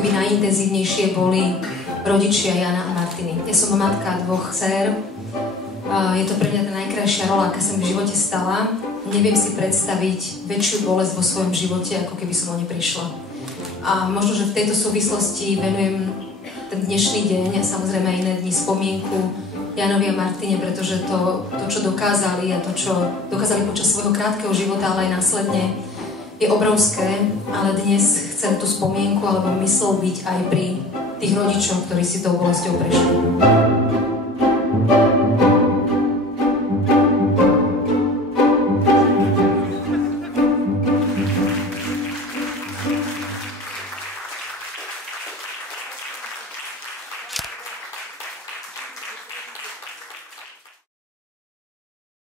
keby najintenzívnejšie boli rodičia Jana a Martiny. Ja som matka 2 dcér. Je to pre mňa tá najkrajšia rola, aká sa mi v živote stala. Neviem si predstaviť väčšiu bolesť vo svojom živote, ako keby som o ne prišla. A možno, že v tejto súvislosti venujem ten dnešný deň a samozrejme aj iné dni spomienku Janovi a Martine, pretože to, čo dokázali a to, čo dokázali počas svojho krátkeho života, ale aj následne, je obrovské, ale dnes chcem tú spomienku alebo mysl byť aj pri tých rodičoch, ktorí si tou bolesťou prešli.